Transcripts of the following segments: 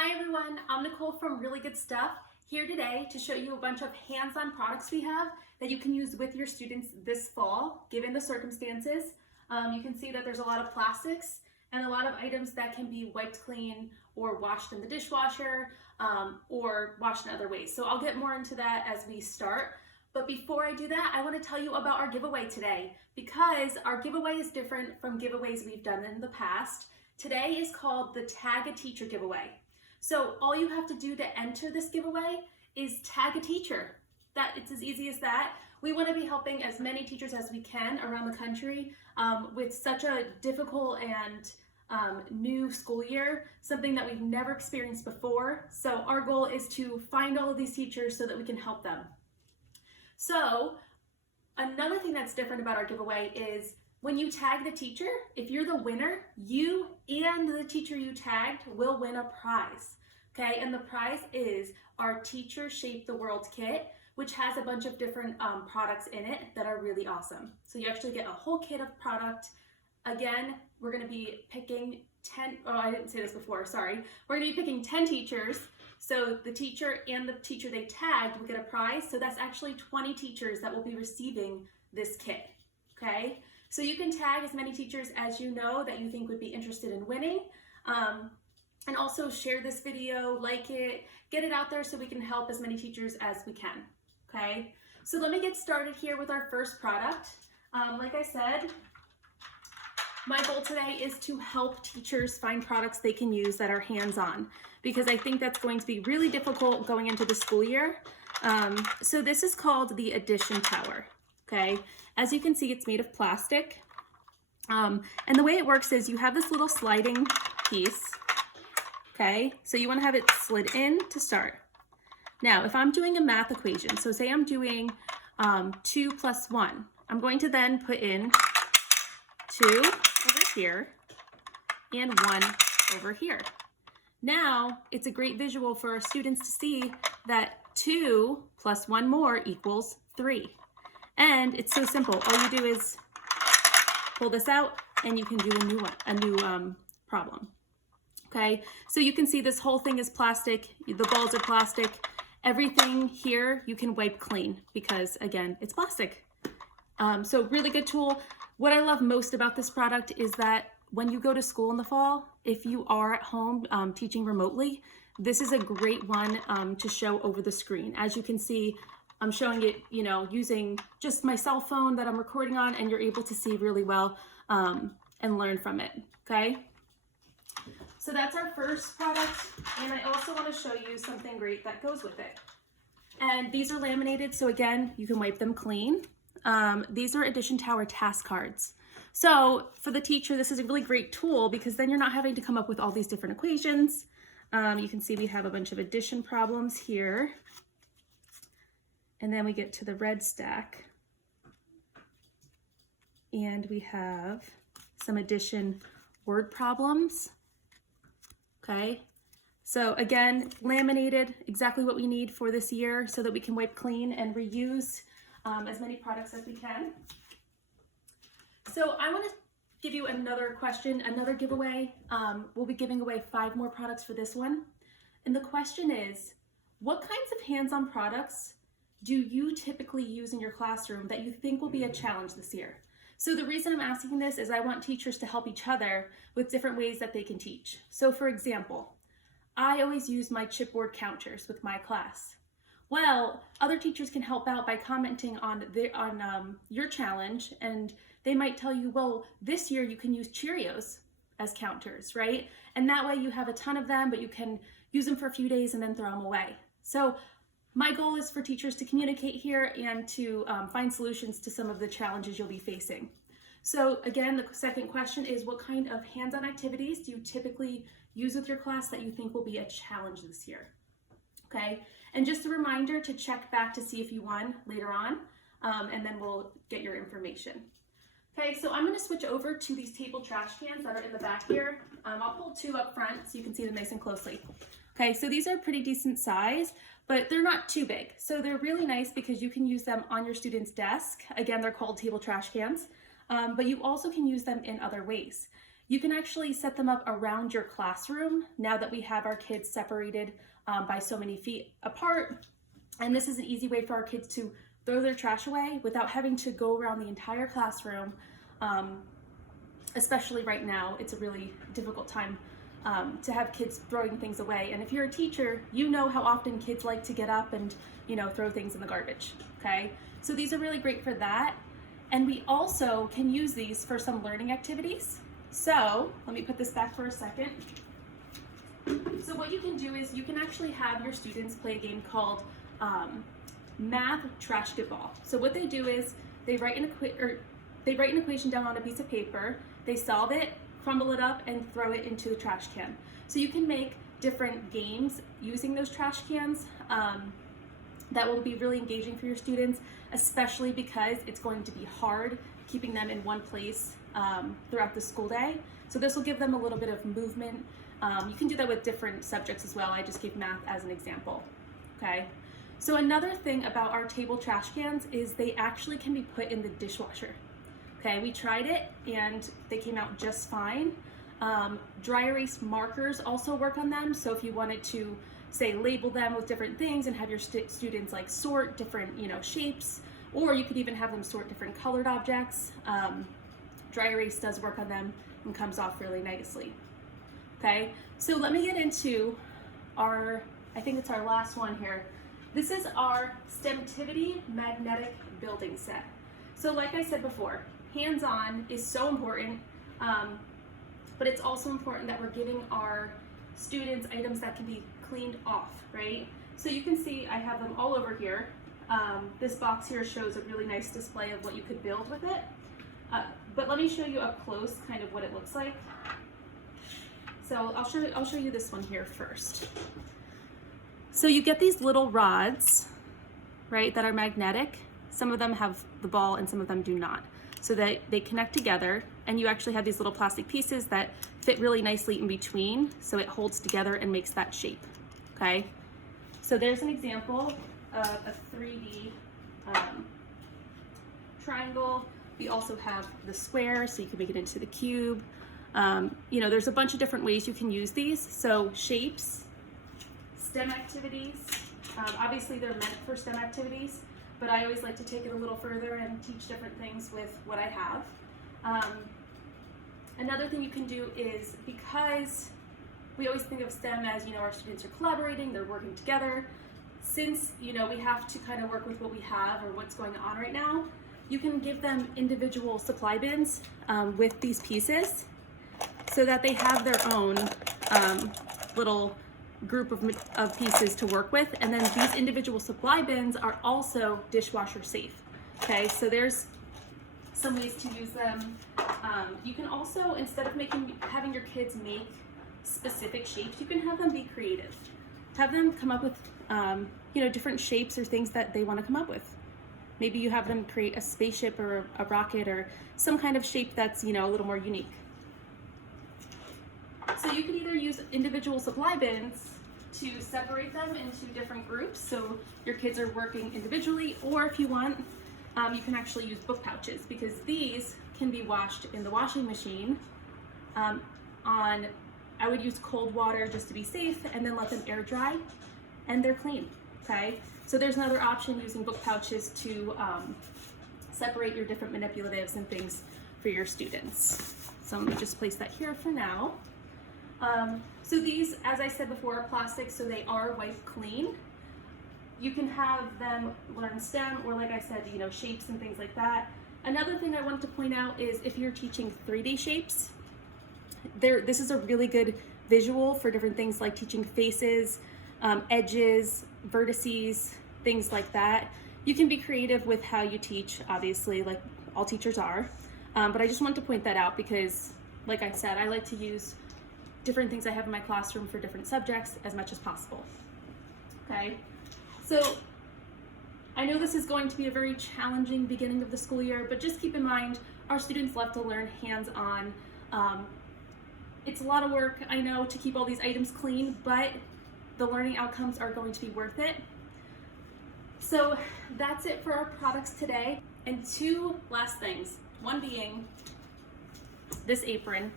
Hi everyone, I'm Nicole from Really Good Stuff, here today to show you a bunch of hands-on products we have that you can use with your students this fall, given the circumstances. You can see that there's a lot of plastics and a lot of items that can be wiped clean or washed in the dishwasher or washed in other ways. So I'll get more into that as we start. But before I do that, I want to tell you about our giveaway today, because our giveaway is different from giveaways we've done in the past. Today is called the Tag a Teacher giveaway. So all you have to do to enter this giveaway is tag a teacher. It's as easy as that. We want to be helping as many teachers as we can around the country with such a difficult and new school year, something that we've never experienced before. So our goal is to find all of these teachers so that we can help them. So another thing that's different about our giveaway is when you tag the teacher, if you're the winner, you and the teacher you tagged will win a prize, okay? And the prize is our Teacher Shape the World kit, which has a bunch of different products in it that are really awesome. So you actually get a whole kit of product. Again, we're gonna be picking 10, oh, I didn't say this before, sorry. We're gonna be picking 10 teachers. So the teacher and the teacher they tagged will get a prize. So that's actually 20 teachers that will be receiving this kit, okay? So you can tag as many teachers as you know that you think would be interested in winning. And also share this video, like it, get it out there so we can help as many teachers as we can, okay? So let me get started here with our first product. Like I said, my goal today is to help teachers find products they can use that are hands-on, because I think that's going to be really difficult going into the school year. So this is called the Addition Tower, okay? As you can see, it's made of plastic. And the way it works is you have this little sliding piece, okay? So you wanna have it slid in to start. Now, if I'm doing a math equation, so say I'm doing 2 plus 1, I'm going to then put in 2 over here and 1 over here. Now, it's a great visual for our students to see that 2 plus 1 more equals 3. And it's so simple. All you do is pull this out and you can do a new problem. Okay, so you can see this whole thing is plastic. The balls are plastic. Everything here you can wipe clean because, again, it's plastic. So really good tool. What I love most about this product is that when you go to school in the fall, if you are at home teaching remotely, this is a great one to show over the screen. As you can see, I'm showing it, using just my cell phone that I'm recording on, and you're able to see really well and learn from it, okay? So that's our first product, and I also want to show you something great that goes with it. And these are laminated, so again, you can wipe them clean. These are Addition Tower task cards. So for the teacher, this is a really great tool because then you're not having to come up with all these different equations. You can see we have a bunch of addition problems here. And then we get to the red stack. And we have some addition word problems. Okay. So again, laminated, exactly what we need for this year so that we can wipe clean and reuse as many products as we can. So I want to give you another question, another giveaway. We'll be giving away 5 more products for this one. And the question is, what kinds of hands-on products do you typically use in your classroom that you think will be a challenge this year? So the reason I'm asking this is I want teachers to help each other with different ways that they can teach. So for example, I always use my chipboard counters with my class. Well, other teachers can help out by commenting on your challenge, and they might tell you, well, this year you can use Cheerios as counters, right? And that way you have a ton of them, but you can use them for a few days and then throw them away. So my goal is for teachers to communicate here and to find solutions to some of the challenges you'll be facing. So again, the second question is, what kind of hands-on activities do you typically use with your class that you think will be a challenge this year? Okay, and just a reminder to check back to see if you won later on, and then we'll get your information. Okay, so I'm gonna switch over to these table trash cans that are in the back here. I'll pull 2 up front so you can see them nice and closely. Okay, so these are pretty decent size, but they're not too big. So they're really nice because you can use them on your student's desk. Again, they're called table trash cans, but you also can use them in other ways. You can actually set them up around your classroom now that we have our kids separated by so many feet apart. And this is an easy way for our kids to throw their trash away without having to go around the entire classroom. Especially right now, it's a really difficult time to have kids throwing things away. And if you're a teacher, you know how often kids like to get up and, you know, throw things in the garbage, okay? So these are really great for that. And we also can use these for some learning activities. So let me put this back for a second. So what you can do is you can actually have your students play a game called Math Trash Get Ball. So what they do is they write an equation down on a piece of paper, they solve it, crumble it up, and throw it into the trash can. So you can make different games using those trash cans that will be really engaging for your students, especially because it's going to be hard keeping them in one place throughout the school day. So this will give them a little bit of movement. You can do that with different subjects as well. I just gave math as an example, okay? So another thing about our table trash cans is they actually can be put in the dishwasher. Okay, we tried it and they came out just fine. Dry erase markers also work on them. So if you wanted to, say, label them with different things and have your students like sort different, you know, shapes, or you could even have them sort different colored objects. Dry erase does work on them and comes off really nicely. Okay, so let me get into our, I think it's our last one here. This is our STEMtivity magnetic building set. So like I said before, hands-on is so important, but it's also important that we're giving our students items that can be cleaned off, right? So you can see I have them all over here. This box here shows a really nice display of what you could build with it. But let me show you up close kind of what it looks like. So I'll show you this one here first. So you get these little rods, right, that are magnetic. Some of them have the ball and some of them do not. So they connect together, and you actually have these little plastic pieces that fit really nicely in between, so it holds together and makes that shape, okay? So there's an example of a 3D triangle. We also have the square, so you can make it into the cube. You know, there's a bunch of different ways you can use these. So shapes, STEM activities, obviously they're meant for STEM activities, but I always like to take it a little further and teach different things with what I have. Another thing you can do is, because we always think of STEM as, you know, our students are collaborating, they're working together, since, you know, we have to kind of work with what we have or what's going on right now, you can give them individual supply bins with these pieces so that they have their own little group of pieces to work with. And then these individual supply bins are also dishwasher safe. Okay, so there's some ways to use them. You can also, instead of having your kids make specific shapes, you can have them be creative. Have them come up with you know, different shapes or things that they want to come up with. Maybe you have them create a spaceship or a rocket or some kind of shape that's, you know, a little more unique. So you can either use individual supply bins to separate them into different groups, so your kids are working individually, or if you want, you can actually use book pouches, because these can be washed in the washing machine I would use cold water just to be safe, and then let them air dry, and they're clean, okay? So there's another option, using book pouches to separate your different manipulatives and things for your students. So let me just place that here for now. So these, as I said before, are plastic, so they are wipe clean. You can have them learn STEM, or like I said, you know, shapes and things like that. Another thing I wanted to point out is if you're teaching 3D shapes, this is a really good visual for different things like teaching faces, edges, vertices, things like that. You can be creative with how you teach, obviously, like all teachers are. But I just wanted to point that out because, like I said, I like to use different things I have in my classroom for different subjects as much as possible. Okay, so I know this is going to be a very challenging beginning of the school year, but just keep in mind, our students love to learn hands-on. It's a lot of work, I know, to keep all these items clean, but the learning outcomes are going to be worth it. So that's it for our products today. And two last things, one being this apron.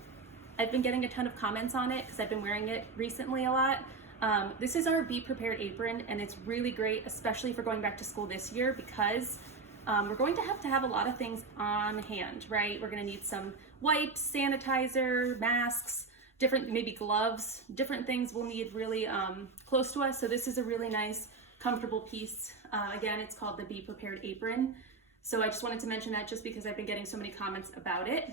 I've been getting a ton of comments on it because I've been wearing it recently a lot. This is our Be Prepared apron, and it's really great, especially for going back to school this year, because we're going to have a lot of things on hand, right? We're going to need some wipes, sanitizer, masks, different, maybe gloves, different things we'll need really close to us. So this is a really nice, comfortable piece. Again, it's called the Be Prepared apron. So I just wanted to mention that just because I've been getting so many comments about it.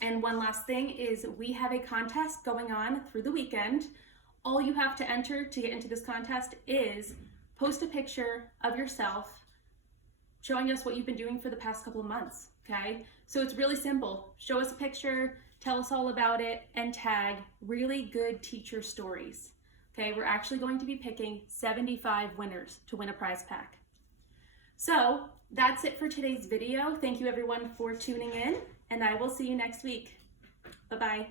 And one last thing is we have a contest going on through the weekend. All you have to enter to get into this contest is post a picture of yourself showing us what you've been doing for the past couple of months, okay? So it's really simple. Show us a picture, tell us all about it, and tag really good teacher stories, okay? We're actually going to be picking 75 winners to win a prize pack. So that's it for today's video. Thank you everyone for tuning in, and I will see you next week. Bye-bye.